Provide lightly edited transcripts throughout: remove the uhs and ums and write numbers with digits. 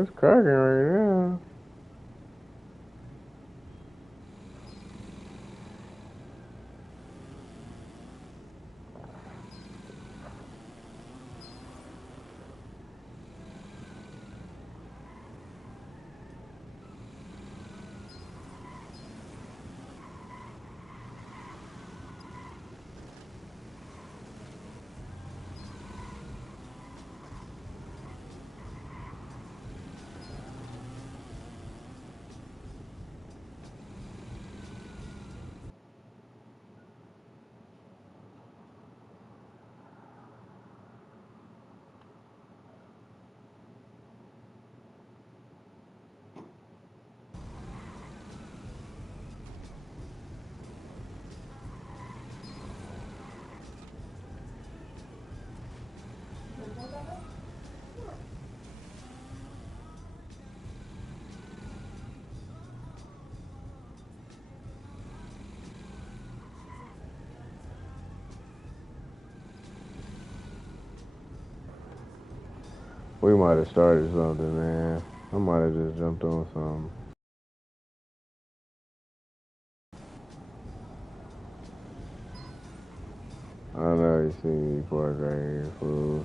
it's cracking right now. We might have started something, man. I might have just jumped on something. I know you see me park right here, fool.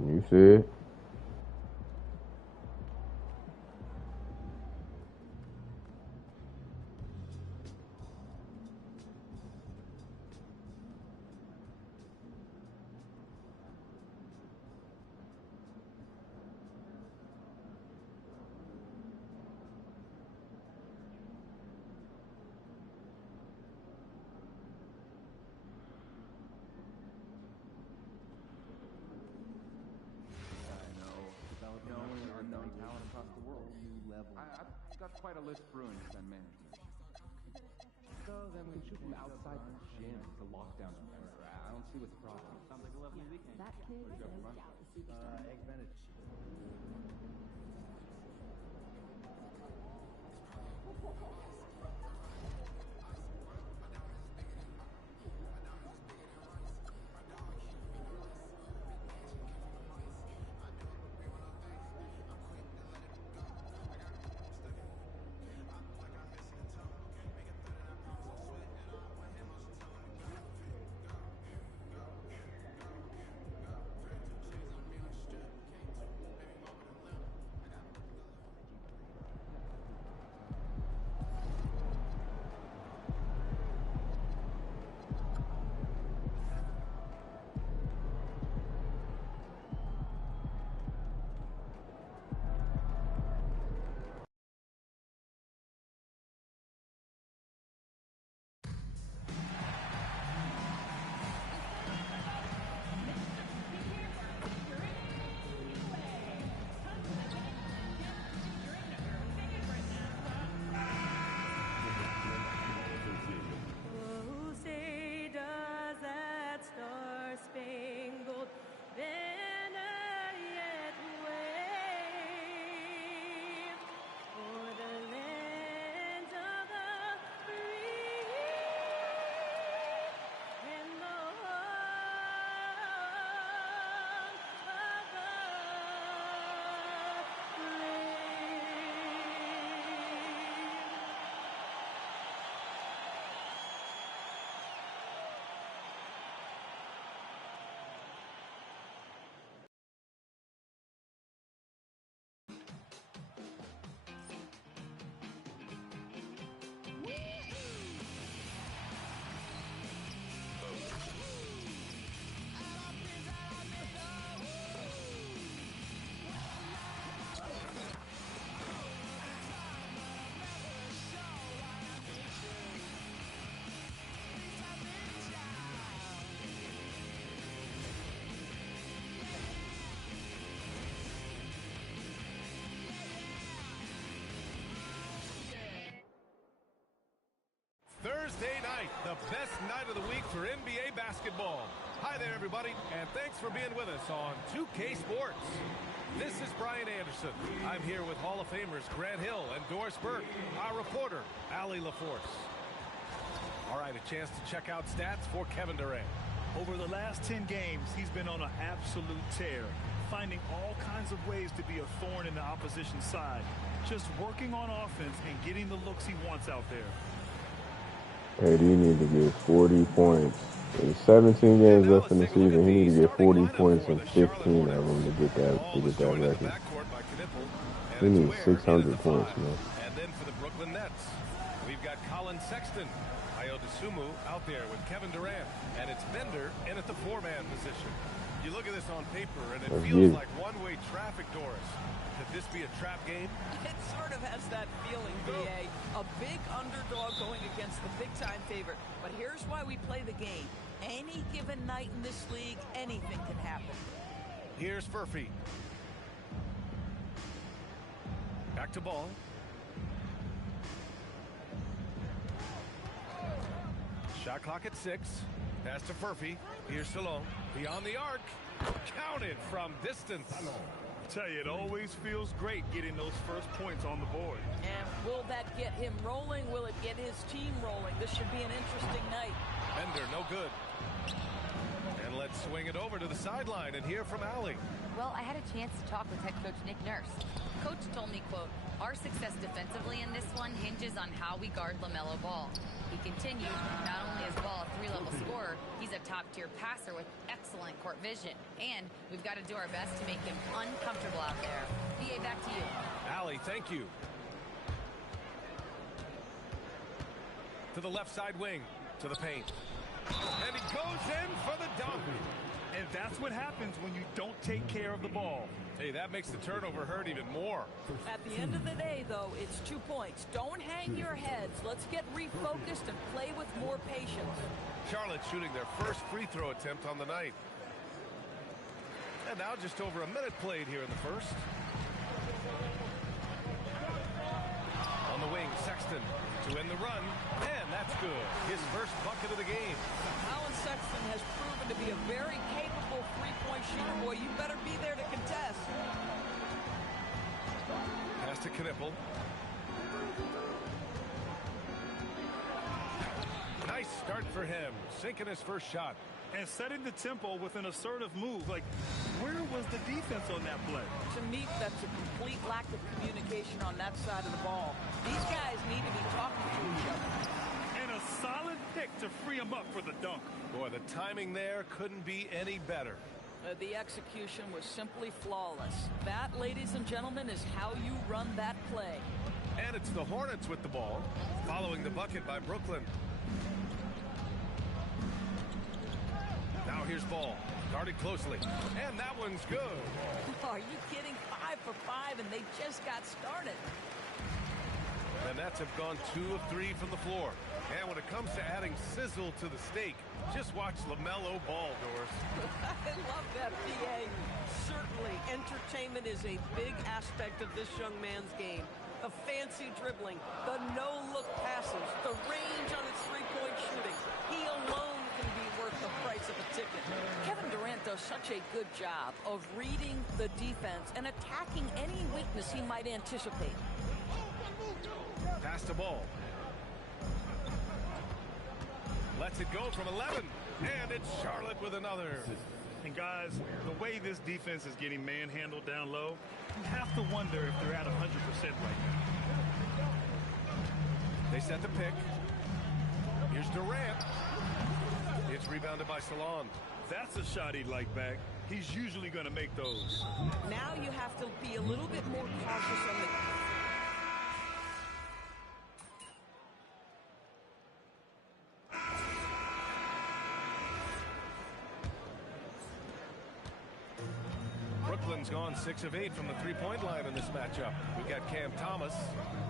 You see it? I've got quite a list brewing to send management. So then we shoot from outside the gym. The lockdown. I don't see what's the problem. Sounds like a lovely weekend. That kid is a superstar. Egg Benedict. Thursday night, the best night of the week for NBA basketball. Hi there, everybody, and thanks for being with us on 2K Sports. This is Brian Anderson. I'm here with Hall of Famers Grant Hill and Doris Burke, our reporter, Allie LaForce. All right, a chance to check out stats for Kevin Durant. Over the last 10 games, he's been on an absolute tear, finding all kinds of ways to be a thorn in the opposition's side, just working on offense and getting the looks he wants out there. Hey, you need to get 40 points. There's 17 games left in the season. He needs to get 40 points in 15 of them to get that record. He needs 600 points, man. And then for the Brooklyn Nets, we've got Colin Sexton, Ayo out there with Kevin Durant, and it's Bender in at the four-man position. You look at this on paper, and it feels like one-way traffic, Doris. Could this be a trap game? It sort of has that feeling, BA. A big underdog going against the big-time favorite. But here's why we play the game. Any given night in this league, anything can happen. Here's Furphy. Back to ball. Shot clock at 6. Pass to Furphy. Here's Salon. Beyond the arc. Counted from distance. I tell you, it always feels great getting those first points on the board. And will that get him rolling? Will it get his team rolling? This should be an interesting night. Bender, no good. And let's swing it over to the sideline and hear from Allie. Well, I had a chance to talk with head coach Nick Nurse. Coach told me, quote, "Our success defensively in this one hinges on how we guard LaMelo Ball." He continued, not only is Ball a three-level scorer, he's a top-tier passer with excellent court vision. And we've got to do our best to make him uncomfortable out there. BA, back to you. Allie, thank you. To the left side wing, to the paint. And he goes in for the dunk. And that's what happens when you don't take care of the ball. Hey, that makes the turnover hurt even more. At the end of the day, though, it's 2 points. Don't hang your heads. Let's get refocused and play with more patience. Charlotte shooting their first free throw attempt on the night. And now just over a minute played here in the first. On the wing, Sexton to end the run. And that's good. His first bucket of the game. Colin Sexton has proven to be a very capable three-point shooter. Boy, you better be there to contest. Pass to Knipple. Nice start for him. Sinking his first shot. And setting the tempo with an assertive move. Like, where was the defense on that play? To me, that's a complete lack of communication on that side of the ball. These guys need to be talking to each other. And a solid pick to free him up for the dunk. Boy, the timing there couldn't be any better. The execution was simply flawless. That, ladies and gentlemen, is how you run that play. And it's the Hornets with the ball, following the bucket by Brooklyn. Now here's Ball, guarded closely, and that one's good. Are you kidding? 5 for 5, and they just got started. The Nets have gone 2 of 3 from the floor. And when it comes to adding sizzle to the steak, just watch LaMelo Ball, Doris. I love that, BA. Certainly, entertainment is a big aspect of this young man's game. The fancy dribbling, the no-look passes, the range on his three-point shooting. He alone can be worth the price of a ticket. Kevin Durant does such a good job of reading the defense and attacking any weakness he might anticipate. Pass the ball. Lets it go from 11. And it's Charlotte with another. And guys, the way this defense is getting manhandled down low, you have to wonder if they're at 100% right now. They set the pick. Here's Durant. It's rebounded by Salon. That's a shot he'd like back. He's usually going to make those. Now you have to be a little bit more cautious on the... Brooklyn's gone 6 of 8 from the three-point line in this matchup. We've got Cam Thomas.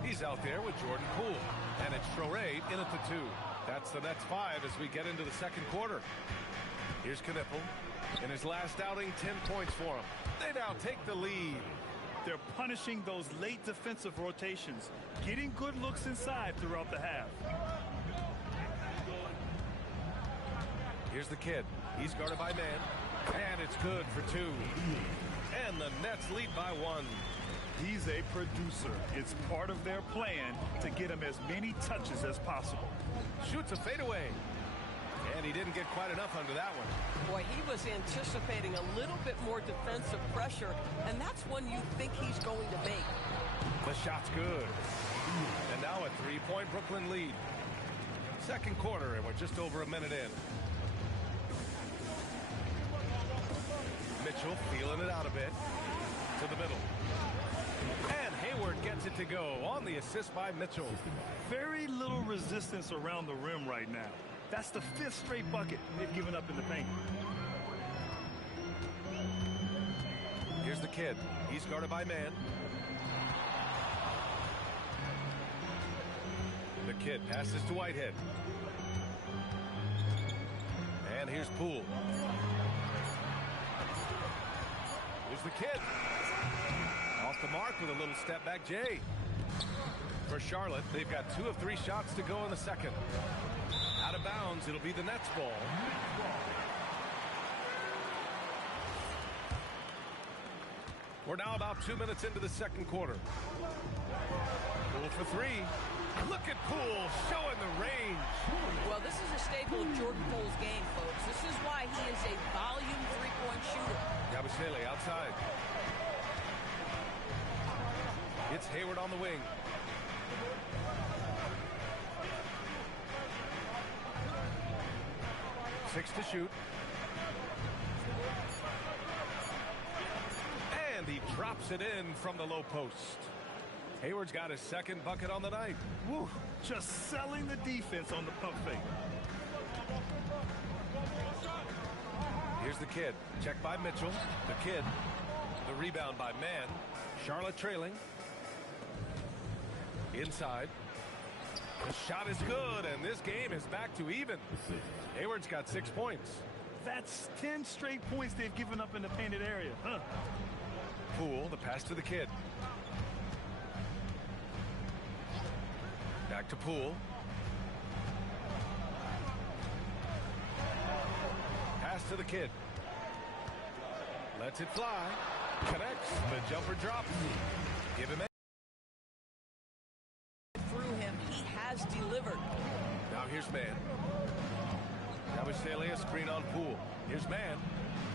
He's out there with Jordan Poole. And it's Traoré in at the 2. That's the Nets 5 as we get into the second quarter. Here's Knipple. In his last outing, 10 points for him. They now take the lead. They're punishing those late defensive rotations, getting good looks inside throughout the half. Here's the kid. He's guarded by man. And it's good for 2. And the Nets lead by 1. He's a producer. It's part of their plan to get him as many touches as possible. Shoots a fadeaway. And he didn't get quite enough under that one. Boy, he was anticipating a little bit more defensive pressure, and that's one you think he's going to make. The shot's good. And now a 3-point Brooklyn lead. Second quarter, and we're just over a minute in. Mitchell feeling it out a bit. To the middle. And Hayward gets it to go on the assist by Mitchell. Very little resistance around the rim right now. That's the 5th straight bucket they've given up in the paint. Here's the kid. He's guarded by man. The kid passes to Whitehead. And here's Poole. Here's the kid. Off the mark with a little step back Jay. For Charlotte, they've got 2 of 3 shots to go in the second. Out of bounds, it'll be the Nets ball. We're now about 2 minutes into the second quarter. Poole for 3. Look at Poole showing the range. Well, this is a staple of Jordan Poole's game, folks. This is why he is a volume 3-point shooter. Yabusele outside. It's Hayward on the wing. Six to shoot. And he drops it in from the low post. Hayward's got his second bucket on the night. Woo, just selling the defense on the pump fake. Here's the kid. Checked by Mitchell. The kid. The rebound by man. Charlotte trailing. Inside. The shot is good, and this game is back to even. Hayward's got 6 points. That's 10 straight points they've given up in the painted area. Poole, the pass to the kid. Back to Poole. Pass to the kid. Lets it fly. Connects. The jumper drops. Give him Through him, he has delivered. Now here's man. Yabusele, a screen on Poole. Here's man.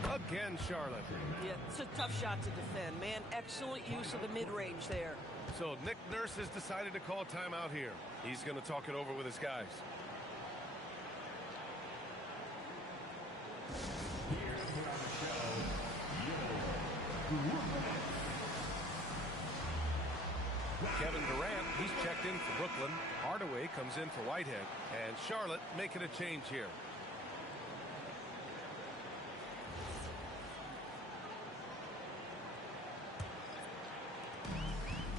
Again, Charlotte. Yeah, it's a tough shot to defend. Man, excellent use of the mid-range there. So Nick Nurse has decided to call timeout here. He's going to talk it over with his guys. Kevin Durant, he's checked in for Brooklyn. Hardaway comes in for Whitehead. And Charlotte making a change here.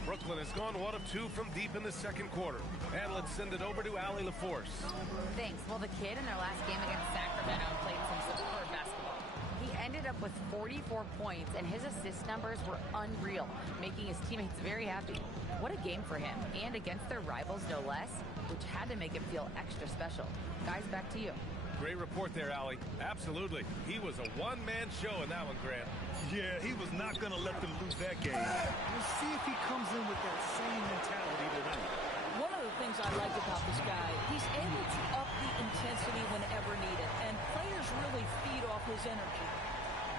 Brooklyn has gone 1 of 2 from deep in the second quarter. And let's send it over to Allie LaForce. Thanks. Well, the kid in their last game against Sacramento played some superb basketball. He ended up with 44 points, and his assist numbers were unreal, making his teammates very happy. What a game for him, and against their rivals, no less, which had to make him feel extra special. Guys, back to you. Great report there, Allie. Absolutely. He was a one-man show in that one, Grant. Yeah, he was not going to let them lose that game. We'll see if he comes in with that same mentality tonight. One of the things I like about this guy, he's able to up the intensity whenever needed, and players really feed off his energy.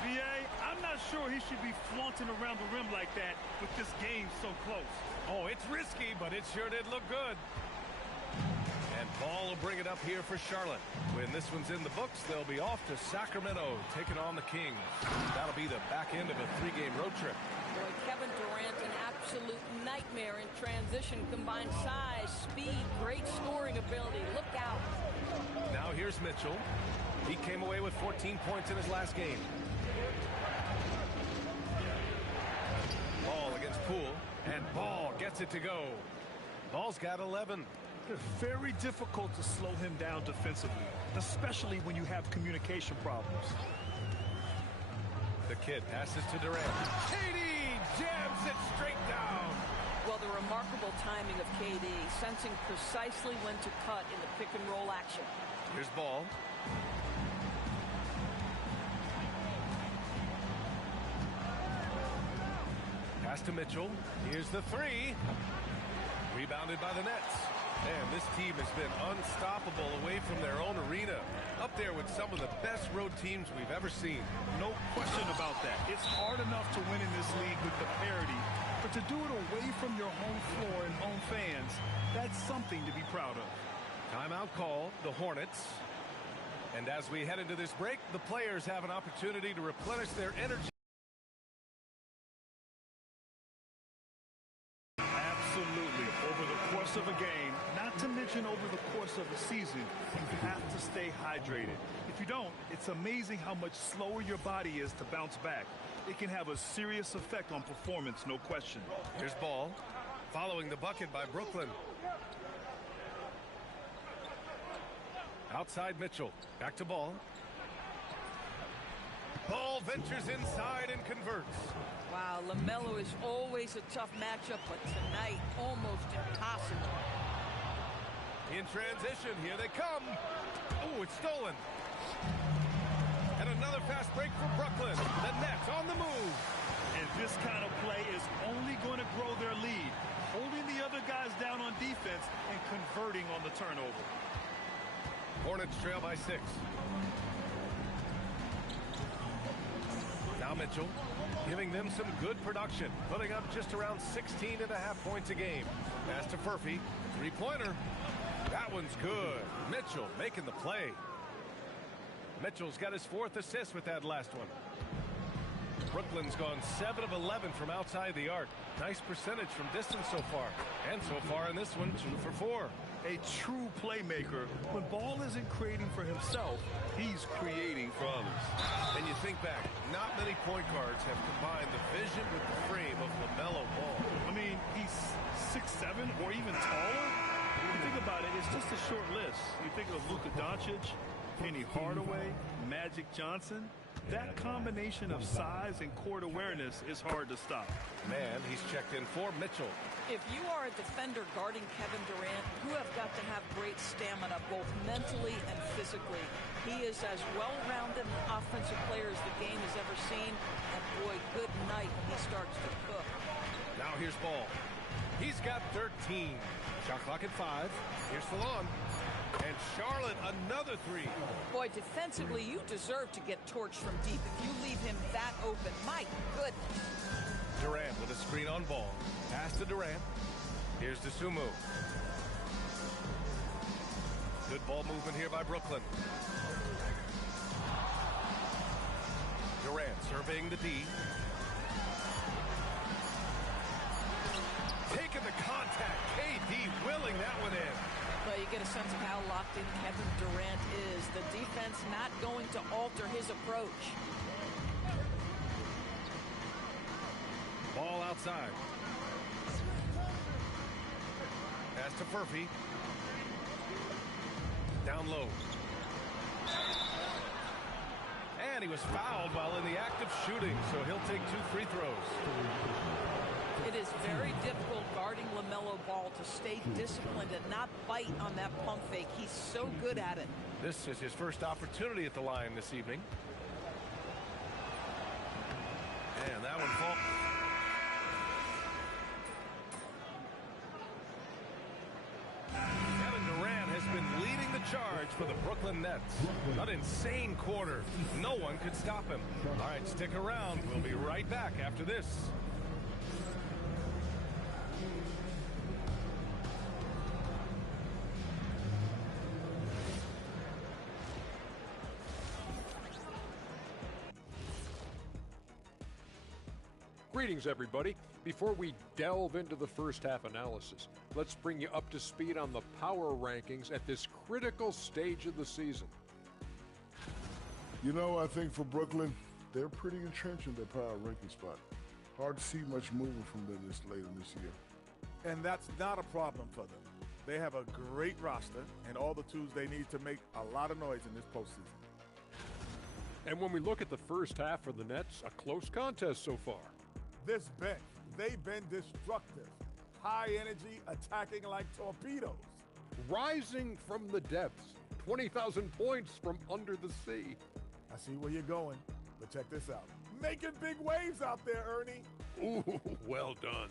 VA, I'm not sure he should be flaunting around the rim like that with this game so close. Oh, it's risky, but it sure did look good. And Ball will bring it up here for Charlotte. When this one's in the books, they'll be off to Sacramento, taking on the Kings. That'll be the back end of a 3-game road trip. Boy, Kevin Durant, an absolute nightmare in transition. Combined size, speed, great scoring ability. Look out. Now here's Mitchell. He came away with 14 points in his last game. Ball against Poole, and Ball gets it to go. Ball's got 11. It's very difficult to slow him down defensively, especially when you have communication problems. The kid passes to Durant. KD jams it straight down. Well, the remarkable timing of KD, sensing precisely when to cut in the pick-and-roll action. Here's Ball. Pass to Mitchell. Here's the three. Rebounded by the Nets. Man, this team has been unstoppable away from their own arena. Up there with some of the best road teams we've ever seen. No question about that. It's hard enough to win in this league with the parity, but to do it away from your home floor and home fans, that's something to be proud of. Timeout call, the Hornets. And as we head into this break, the players have an opportunity to replenish their energy. Absolutely. Over the course of a game, not to mention over the course of a season, you have to stay hydrated. If you don't, it's amazing how much slower your body is to bounce back. It can have a serious effect on performance, no question. Here's Ball, following the bucket by Brooklyn. Outside Mitchell, back to Ball. Ball ventures inside and converts. Wow, LaMelo is always a tough matchup, but tonight almost impossible. In transition, here they come. Oh, it's stolen. And another fast break for Brooklyn. The Nets on the move. And this kind of play is only going to grow their lead, holding the other guys down on defense and converting on the turnover. Hornets trail by 6. Now Mitchell giving them some good production, putting up just around 16.5 points a game. Pass to Furphy, three-pointer. That one's good. Mitchell making the play. Mitchell's got his 4th assist with that last one. Brooklyn's gone 7 of 11 from outside the arc. Nice percentage from distance so far. And so far in this one, 2 for 4. A true playmaker. When Ball isn't creating for himself, he's creating for others. And you think back, not many point guards have combined the vision with the frame of LaMelo Ball. I mean, he's 6'7" or even taller. When you think about it, it's just a short list. You think of Luka Doncic, Penny Hardaway, Magic Johnson. That combination of size and court awareness is hard to stop. Man, he's checked in for Mitchell. If you are a defender guarding Kevin Durant, you have got to have great stamina, both mentally and physically. He is as well-rounded an offensive player as the game has ever seen. And boy, good night when he starts to cook. Now here's Ball. He's got 13. Shot clock at 5. Here's Fallon. And Charlotte, another 3. Boy, defensively, you deserve to get torched from deep if you leave him that open. My goodness. Durant with a screen on Ball. Pass to Durant. Here's to Sumu. Good ball movement here by Brooklyn. Durant surveying the D. Taking the contact. KD willing that one in. Well, you get a sense of how locked in Kevin Durant is. The defense not going to alter his approach. Ball outside. Pass to Furphy. Down low. And he was fouled while in the act of shooting, so he'll take 2 free throws. It is very difficult guarding LaMelo Ball to stay disciplined and not bite on that pump fake. He's so good at it. This is his first opportunity at the line this evening. And that one falls. Kevin Durant has been leading the charge for the Brooklyn Nets. An insane quarter. No one could stop him. All right, stick around. We'll be right back after this. Greetings, everybody. Before we delve into the first half analysis, let's bring you up to speed on the power rankings at this critical stage of the season. You know, I think for Brooklyn, they're pretty entrenched in their power ranking spot. Hard to see much moving from them this late in this year. And that's not a problem for them. They have a great roster and all the tools they need to make a lot of noise in this postseason. And when we look at the first half for the Nets, a close contest so far. This bench, they've been destructive. High energy, attacking like torpedoes. Rising from the depths, 20,000 points from under the sea. I see where you're going, but check this out. Making big waves out there, Ernie. Ooh, well done.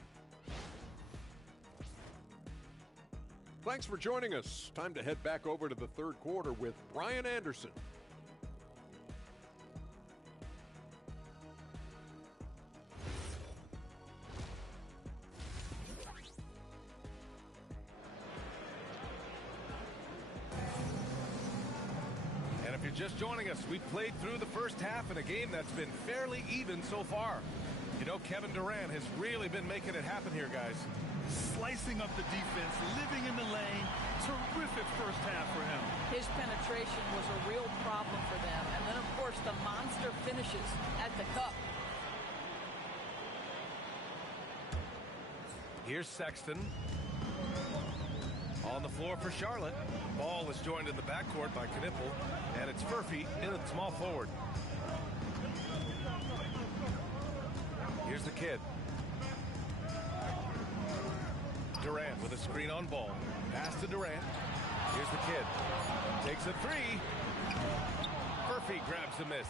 Thanks for joining us. Time to head back over to the third quarter with Brian Anderson. And if you're just joining us, we've played through the first half in a game that's been fairly even so far. You know, Kevin Durant has really been making it happen here, guys. Slicing up the defense, living in the lane. Terrific first half for him. His penetration was a real problem for them. And then, of course, the monster finishes at the cup. Here's Sexton. On the floor for Charlotte. Ball is joined in the backcourt by Knipple. And it's Furphy in at small forward. Here's the kid. Durant with a screen on ball. Pass to Durant. Here's the kid. Takes a three. Furphy grabs the miss.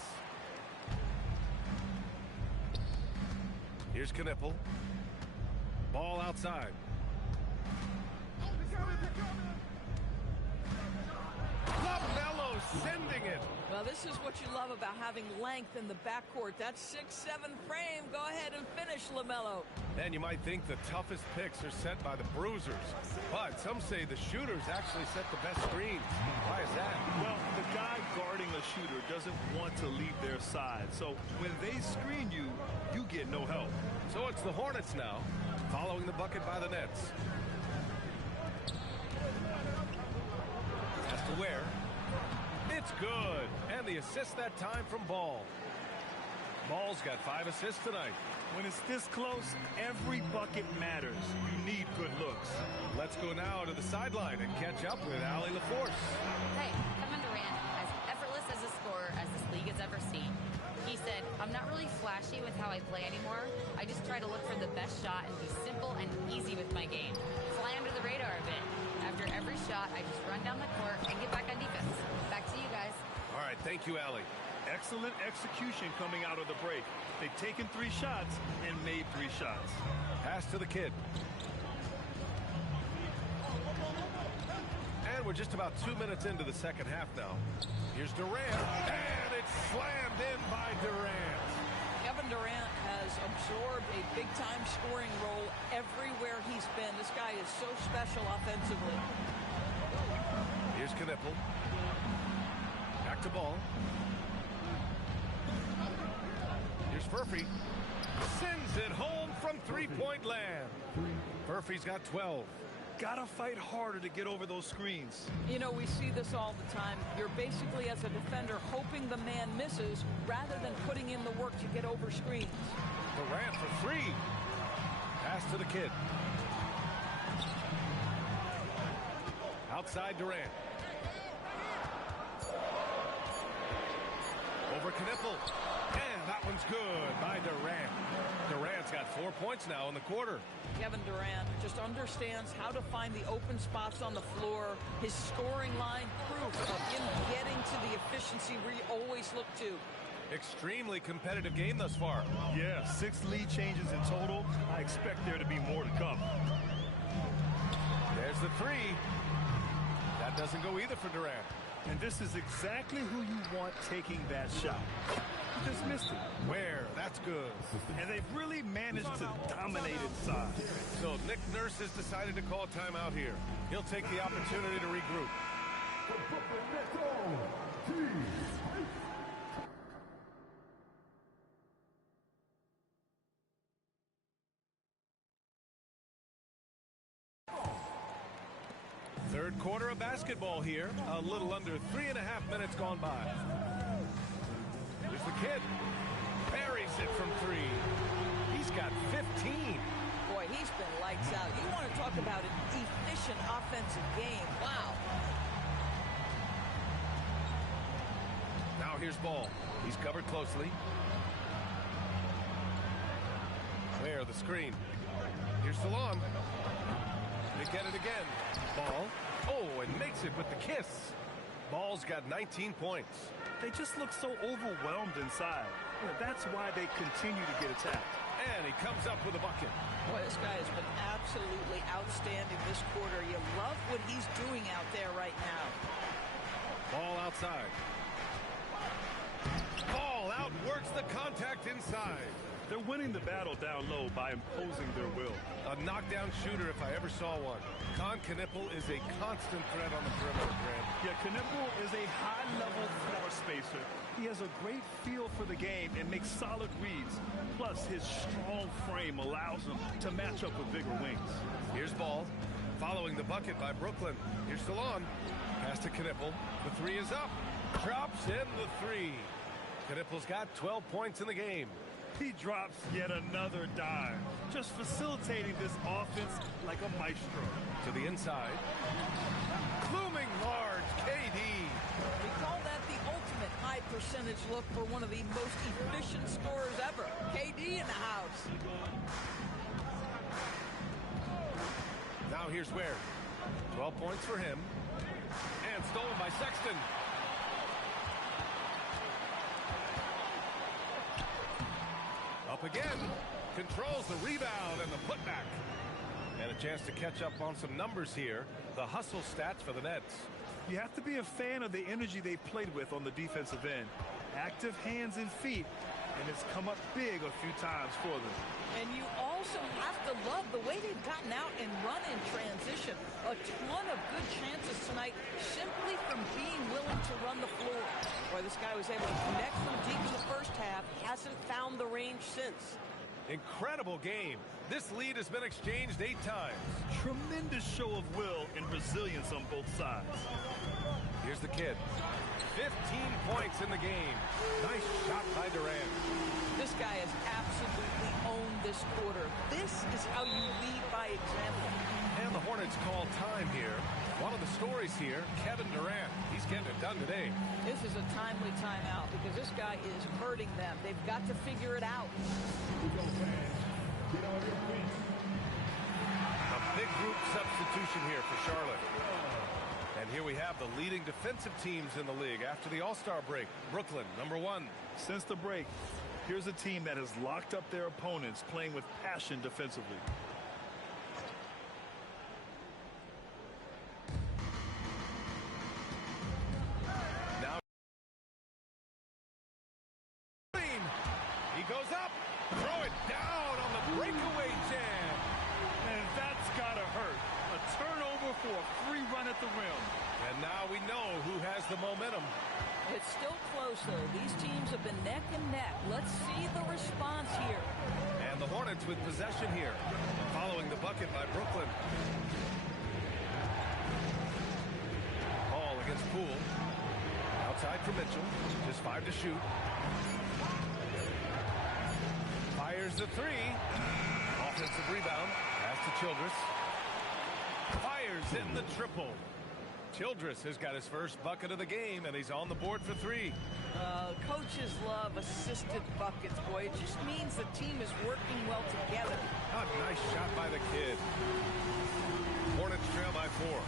Here's Knipple. Ball outside. LaMelo sending it. Well, this is what you love about having length in the backcourt. That 6'7" frame. Go ahead and finish, LaMelo. And you might think the toughest picks are set by the bruisers. But some say the shooters actually set the best screens. Why is that? Well, the guy guarding a shooter doesn't want to leave their side. So when they screen you, you get no help. So it's the Hornets now, following the bucket by the Nets. That's to Ware. It's good. And the assist that time from Ball. Ball's got 5 assists tonight. When it's this close, every bucket matters. You need good looks. Let's go now to the sideline and catch up with Allie LaForce. Hey, Kevin Durant, as effortless as a scorer as this league has ever seen. He said, I'm not really flashy with how I play anymore. I just try to look for the best shot and be simple and easy with my game. Fly under the radar a bit. After every shot, I just run down the court and get back on defense. Back to you guys. All right, thank you, Allie. Excellent execution coming out of the break. They've taken 3 shots and made 3 shots. Pass to the kid. And we're just about 2 minutes into the second half now. Here's Durant, and it's slammed in by Durant. Kevin Durant has absorbed a big-time scoring role everywhere he's been. This guy is so special offensively. Here's Knipple. Back to Ball. Here's Furphy. Sends it home from three-point land. Furphy's got 12. Gotta fight harder to get over those screens. You know, we see this all the time. You're basically, as a defender, hoping the man misses rather than putting in the work to get over screens. Durant for 3. Pass to the kid. Outside Durant. Over Knipple. And that one's good by Durant. Durant's got 4 points now in the quarter. Kevin Durant just understands how to find the open spots on the floor. His scoring line, proof of him getting to the efficiency we always look to. Extremely competitive game thus far. Yeah, 6 lead changes in total. I expect there to be more to come. There's the 3. That doesn't go either for Durant. And this is exactly who you want taking that shot. Just missed it. Where? That's good. And they've really managed to dominate inside. So Nick Nurse has decided to call timeout here. He'll take the opportunity to regroup. Third quarter of basketball here. A little under 3.5 minutes gone by. Here's the kid. Buries it from 3. He's got 15. Boy, he's been lights out. You want to talk about an efficient offensive game. Wow. Now here's Ball. He's covered closely. Where the screen. Here's Salon. They get it again. Ball. Oh, and makes it with the kiss. Ball's got 19 points. They just look so overwhelmed inside. You know, that's why they continue to get attacked. And he comes up with a bucket. Boy, this guy has been absolutely outstanding this quarter. You love what he's doing out there right now. Ball outside. Ball outworks the contact inside. They're winning the battle down low by imposing their will. A knockdown shooter if I ever saw one. Con Knipple is a constant threat on the perimeter, Grant. Yeah, Knipple is a high-level floor spacer. He has a great feel for the game and makes solid reads. Plus, his strong frame allows him to match up with bigger wings. Here's ball. Following the bucket by Brooklyn. Here's Delon. Pass to Knipple. The three is up. Drops in the three. Knipple's got 12 points in the game. He drops yet another dime, just facilitating this offense like a maestro. To the inside. Looming large, KD. We call that the ultimate high percentage look for one of the most efficient scorers ever. KD in the house. Now here's Ware. 12 points for him. And stolen by Sexton. Up again. Controls the rebound and the putback. And a chance to catch up on some numbers here. The hustle stats for the Nets. You have to be a fan of the energy they've played with on the defensive end. Active hands and feet, and it's come up big a few times for them. And you also have to love the way they've gotten out and run in transition. A ton of good chances tonight simply from being willing to run the floor. Boy, this guy was able to connect from deep in the first half. Hasn't found the range since. Incredible game. This lead has been exchanged 8 times. Tremendous show of will and resilience on both sides. Here's the kid. 15 points in the game. Nice shot by Durant. This guy has absolutely owned this quarter. This is how you lead by example. And the Hornets call time here. One of the stories here, Kevin Durant. He's getting it done today. This is a timely timeout because this guy is hurting them. They've got to figure it out. A big group substitution here for Charlotte. And here we have the leading defensive teams in the league after the All-Star break. Brooklyn, number 1. Since the break, here's a team that has locked up their opponents, playing with passion defensively. Now he goes up, throw it down on the breakaway jam. And that's gotta hurt. A turnover for a free run at the rim. And now we know who has the momentum. It's still close, though. These teams have been neck and neck. Let's see the response here. And the Hornets with possession here. Following the bucket by Brooklyn. Ball against Poole. Outside for Mitchell. Just 5 to shoot. Fires the 3. Offensive rebound. Pass to Childress. Fires in the triple. Childress has got his first bucket of the game, and he's on the board for 3. Coaches love assisted buckets, boy. It just means the team is working well together. A nice shot by the kid. Hornets trail by 4.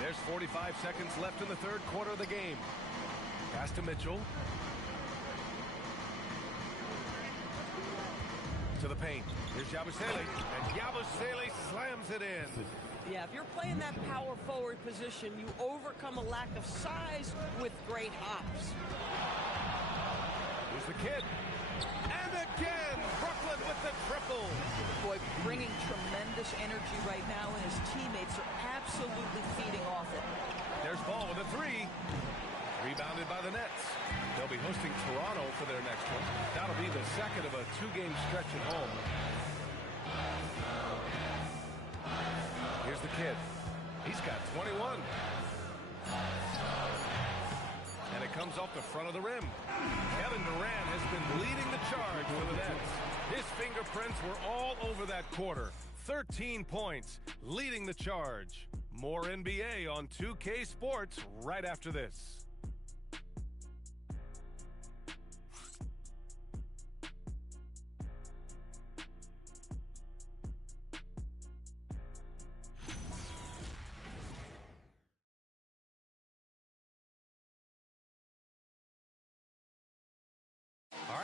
There's 45 seconds left in the third quarter of the game. Pass to Mitchell. To the paint. Here's Yabusele. And Yabusele slams it in. Yeah, if you're playing that power forward position, you overcome a lack of size with great hops. Here's the kid. And again, Brooklyn with the triple. Boy, bringing tremendous energy right now, and his teammates are absolutely feeding off it. There's Ball with a 3. Rebounded by the Nets. They'll be hosting Toronto for their next one. That'll be the second of a 2-game stretch at home. Here's the kid. He's got 21. And it comes off the front of the rim. Kevin Durant has been leading the charge for the Nets. His fingerprints were all over that quarter. 13 points, leading the charge. More NBA on 2K Sports right after this.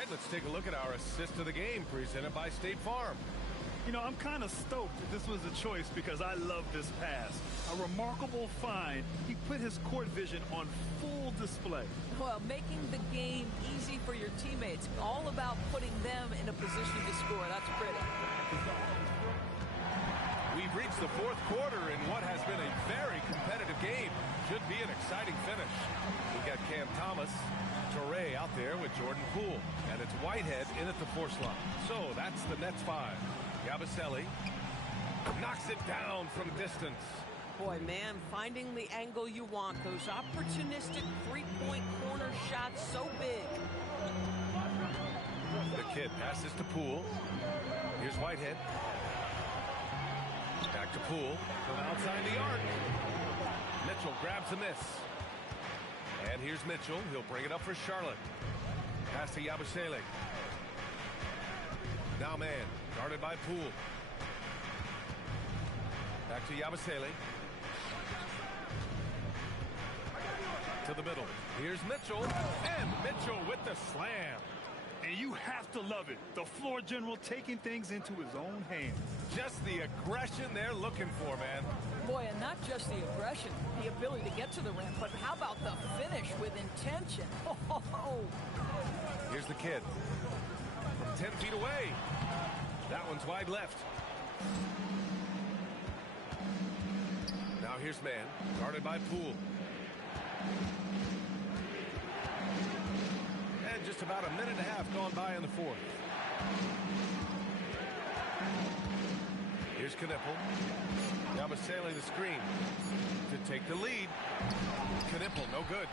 right, let's take a look at our assist of the game presented by State Farm. You know, I'm kind of stoked that this was a choice because I love this pass. A remarkable find. He put his court vision on full display. Well, making the game easy for your teammates. All about putting them in a position to score. That's pretty. We've reached the fourth quarter in what has been a very competitive game. Should be an exciting finish. We got Cam Thomas, Torrey out there with Jordan Poole. And it's Whitehead in at the 4 slot. So that's the Nets 5. Yabusele knocks it down from distance. Boy, man, finding the angle you want. Those opportunistic three-point corner shots so big. The kid passes to Poole. Here's Whitehead. Back to Poole from outside the arc. Mitchell grabs a miss. And here's Mitchell. He'll bring it up for Charlotte. Pass to Yabusele. Now man, guarded by Poole. Back to Yabusele. To the middle. Here's Mitchell. And Mitchell with the slam. And you have to love it. The floor general taking things into his own hands. Just the aggression they're looking for, man. Boy, and not just the aggression, the ability to get to the rim, but how about the finish with intention? Oh. Here's the kid. From 10 feet away. That one's wide left. Now here's man, guarded by Poole. And just about a minute and a half gone by in the fourth. Here's Knipple. Yabusele the screen to take the lead. Knipple, no good.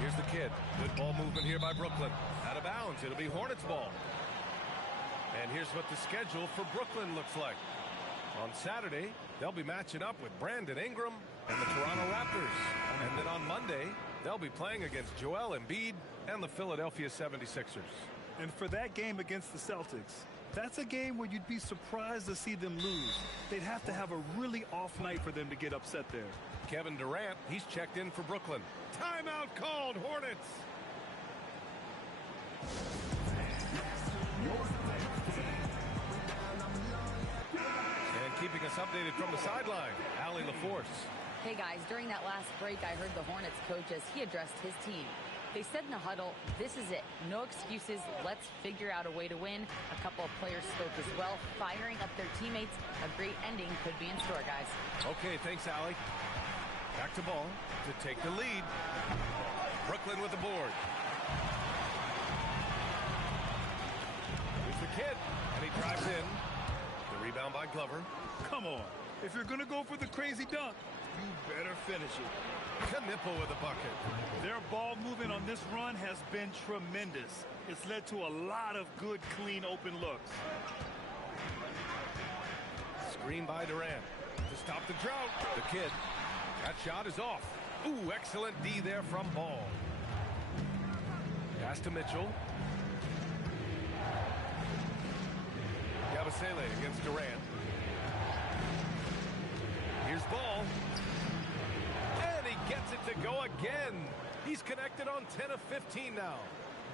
Here's the kid. Good ball movement here by Brooklyn. Out of bounds. It'll be Hornets ball. And here's what the schedule for Brooklyn looks like. On Saturday, they'll be matching up with Brandon Ingram and the Toronto Raptors. And then on Monday, they'll be playing against Joel Embiid and the Philadelphia 76ers. And for that game against the Celtics, that's a game where you'd be surprised to see them lose. They'd have to have a really off night for them to get upset there. Kevin Durant, he's checked in for Brooklyn. Timeout called, Hornets. And keeping us updated from the sideline, Allie LaForce. Hey guys, during that last break, I heard the Hornets coach as he addressed his team. They said in the huddle, this is it. No excuses. Let's figure out a way to win. A couple of players spoke as well, firing up their teammates. A great ending could be in store, guys. Okay, thanks, Allie. Back to ball to take the lead. Brooklyn with the board. Here's the kid, and he drives in. The rebound by Glover. Come on. If you're going to go for the crazy dunk, you better finish it. Knipple with a bucket. Their ball movement on this run has been tremendous. It's led to a lot of good, clean, open looks. Screen by Durant to stop the drought. The kid. That shot is off. Ooh, excellent D there from Ball. Pass to Mitchell. Yabusele against Durant. Here's Ball. And he gets it to go again. He's connected on 10 of 15 now.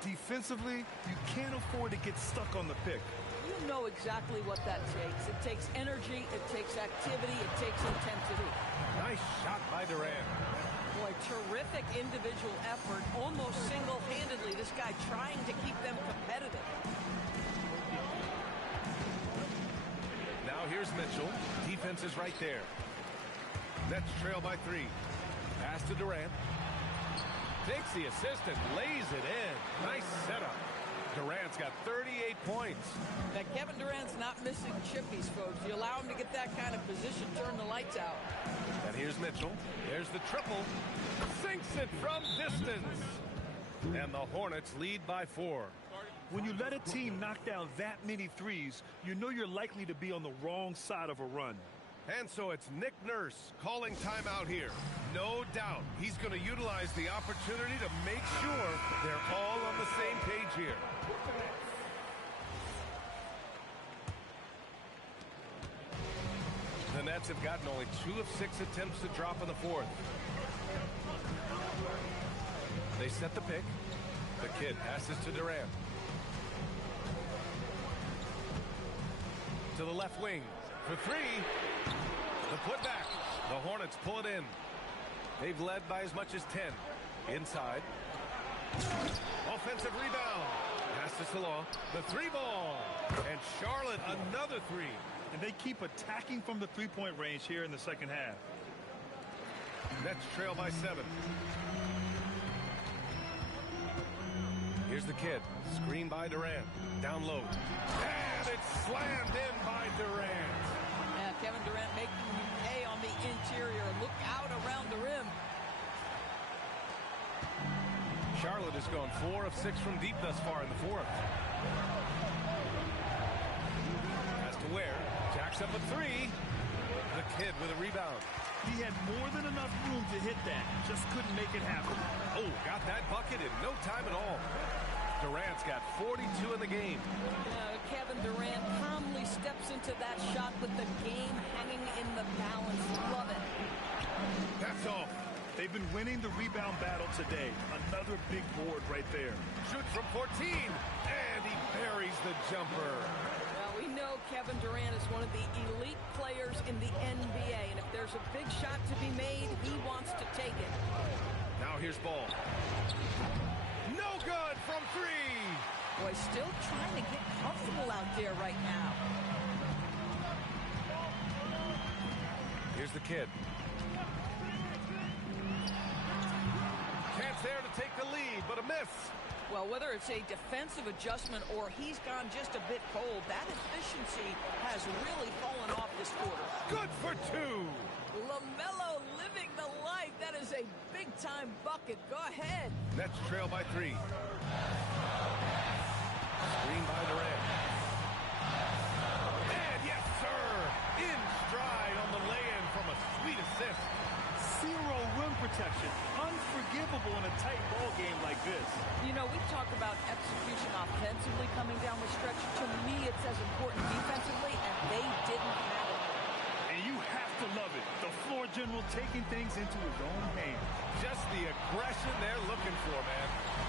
Defensively, you can't afford to get stuck on the pick. You know exactly what that takes. It takes energy, it takes activity, it takes intensity. Nice shot by Durant. Boy, terrific individual effort, almost single-handedly. This guy trying to keep them competitive. Now here's Mitchell. Defense is right there. Nets trail by 3. Pass to Durant. Takes the assist and lays it in. Nice setup. Durant's got 38 points. Now, Kevin Durant's not missing chippies, folks. You allow him to get that kind of position, turn the lights out. And here's Mitchell. There's the triple. Sinks it from distance. And the Hornets lead by 4. When you let a team knock down that many threes, you know you're likely to be on the wrong side of a run. And so it's Nick Nurse calling timeout here. No doubt he's going to utilize the opportunity to make sure they're all on the same page here. The Nets have gotten only 2 of 6 attempts to drop in the fourth. They set the pick. The kid passes to Durant. To the left wing for three. The putback. The Hornets pull it in. They've led by as much as 10. Inside. Offensive rebound. Passes to Law. The three ball. And Charlotte another three. And they keep attacking from the three-point range here in the second half. Nets trail by 7. Here's the kid. Screen by Durant. Down low. And it's slammed in by Durant. Yeah, Kevin Durant making hay on the interior. Look out around the rim. Charlotte has gone 4 of 6 from deep thus far in the fourth. Has to Ware. Jacks up a three. The kid with a rebound. He had more than enough room to hit that. Just couldn't make it happen. Oh, got that bucket in no time at all. Durant's got 42 in the game. Kevin Durant calmly steps into that shot with the game hanging in the balance. Love it. That's off. They've been winning the rebound battle today. Another big board right there. Shoots from 14, and he buries the jumper. Well, we know Kevin Durant is one of the elite players in the NBA, and if there's a big shot to be made, he wants to take it. Now here's ball. No good from 3. Boy, still trying to get comfortable out there right now. Here's the kid. Chance there to take the lead, but a miss. Well, whether it's a defensive adjustment or he's gone just a bit cold, that efficiency has really fallen off this quarter. Good for 2. LaMelo living the life. That is a big-time bucket. Go ahead. Nets trail by 3. Screen by Durant. And yes, sir. In stride on the lay-in from a sweet assist. Zero rim protection. Unforgivable in a tight ball game like this. You know, we talked about execution offensively coming down the stretch. To me, it's as important defensively, and they didn't have it. And you have to love it. The floor general taking things into his own hands. Just the aggression they're looking for, man.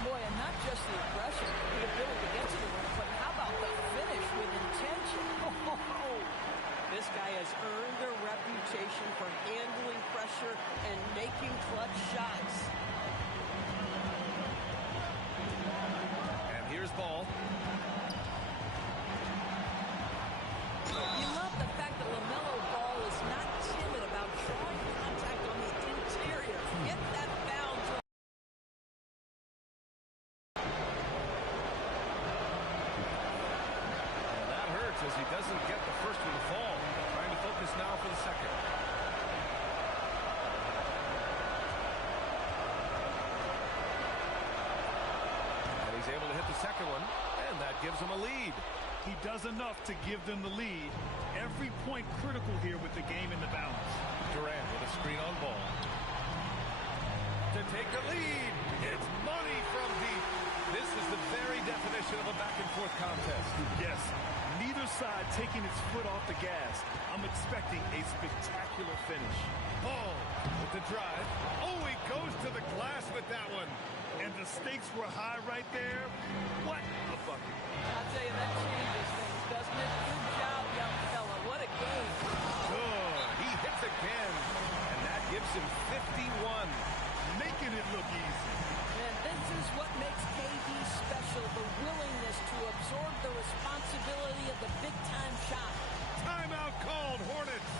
Boy, and not just the aggression, the ability to get to the rim, but how about the finish with intention? Oh, this guy has earned a reputation for handling pressure and making clutch shots. And here's ball. You love the fact that LaMelo Ball is not timid about drawing contact on the interior. Get that foul draw. And that hurts as he doesn't get the first one to fall. Trying to focus now for the second. And he's able to hit the second one, and that gives him a lead. He does enough to give them the lead. Every point critical here with the game in the balance. Durant with a screen on ball. To take the lead. It's money from deep. This is the very definition of a back-and-forth contest. Yes, neither side taking its foot off the gas. I'm expecting a spectacular finish. Ball with the drive. Oh, he goes to the glass with that one. And the stakes were high right there. What a bucket. I'll tell you, that changes things, doesn't it? Good job, young fella. What a game. Good. He hits again. And that gives him 51. Making it look easy. And this is what makes KD special, the willingness to absorb the responsibility of the big-time shot. Timeout called, Hornets.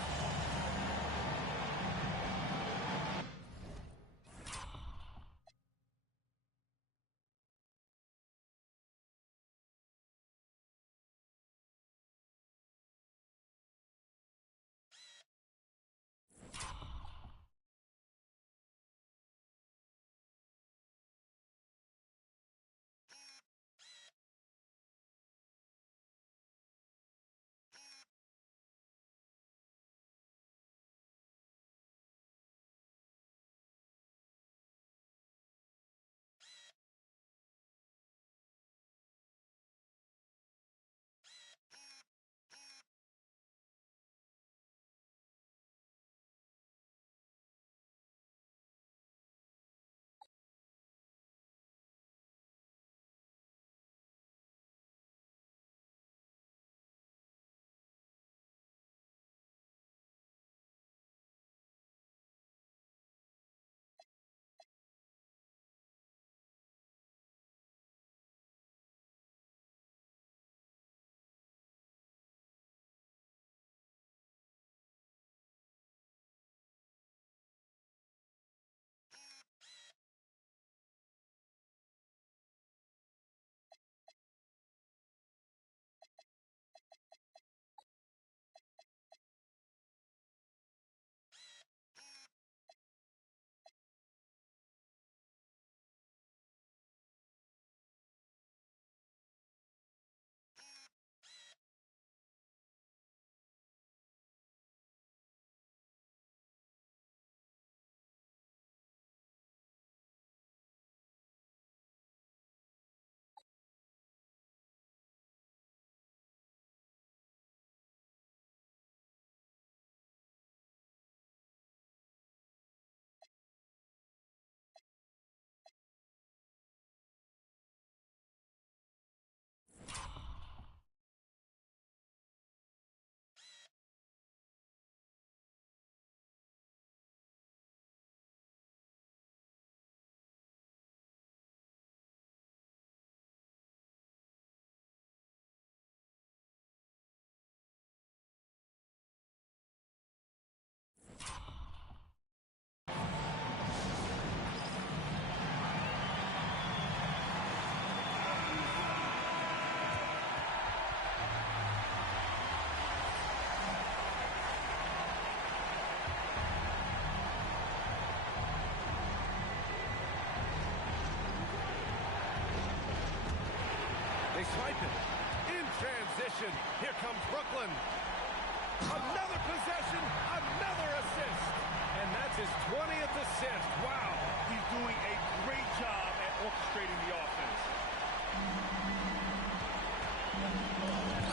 swiping. In transition, here comes Brooklyn. Another possession, another assist. And that's his 20th assist. Wow. He's doing a great job at orchestrating the offense.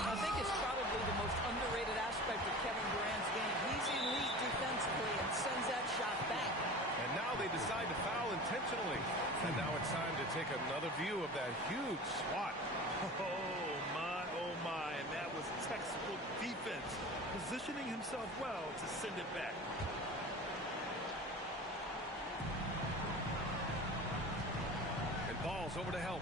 I think it's probably the most underrated aspect of Kevin Durant's game. He's elite defensively and sends that shot back. And now they decide to foul intentionally. And now it's time to take another view of that huge swat. Oh my, and that was textbook defense. Positioning himself well to send it back. And ball's over to help.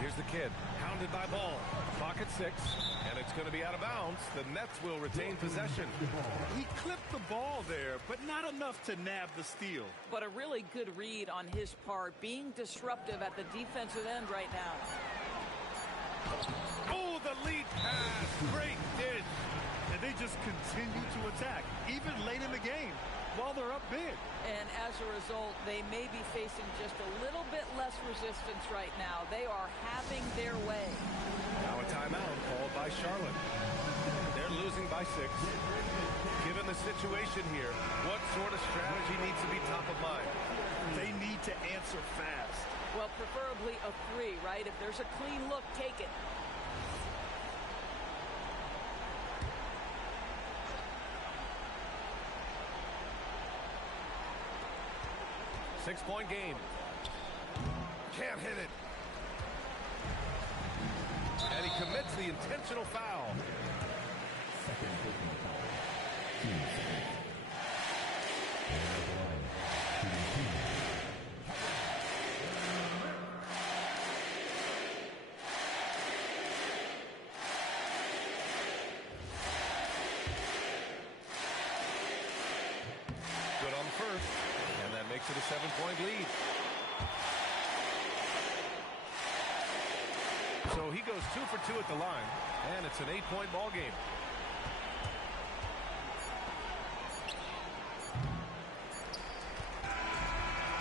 Here's the kid, hounded by Ball. Clock at 6, and it's going to be out of bounds. The Nets will retain possession. He clipped the ball there, but not enough to nab the steal. But a really good read on his part, being disruptive at the defensive end right now. Oh, the lead pass. Great dish. And they just continue to attack, even late in the game, while they're up big. And as a result, they may be facing just a little bit less resistance right now. They are having their way. Now a timeout called by Charlotte. They're losing by 6. Given the situation here, what sort of strategy needs to be top of mind? They need to answer fast. Well, preferably a 3, right? If there's a clean look, take it. Six-point game. Can't hit it. And he commits the intentional foul. Good on the first, and that makes it a 7-point lead. So he goes 2 for 2 at the line, and it's an 8-point ball game.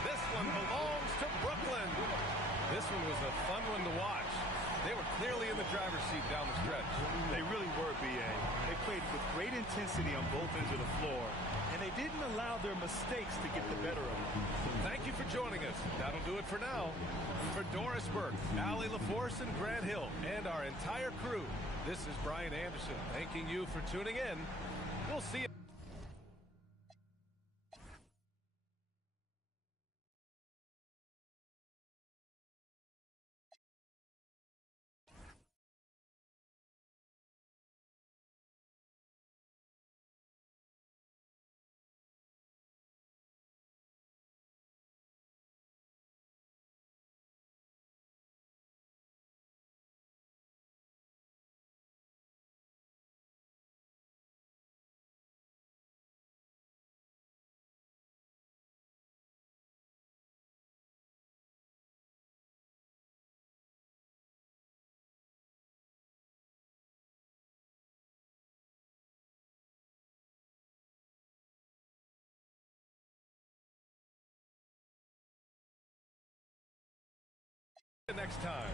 This one belongs to Brooklyn. This one was a fun one to watch. They were clearly in the driver's seat down the stretch. They really were, B.A. They played with great intensity on both ends of the floor, and they didn't allow their mistakes to get the better of them. Thank you for joining us. That'll do it for now. For Doris Burke, Allie LaForce, and Grant Hill, and our entire crew, this is Brian Anderson thanking you for tuning in. We'll see you. Next time.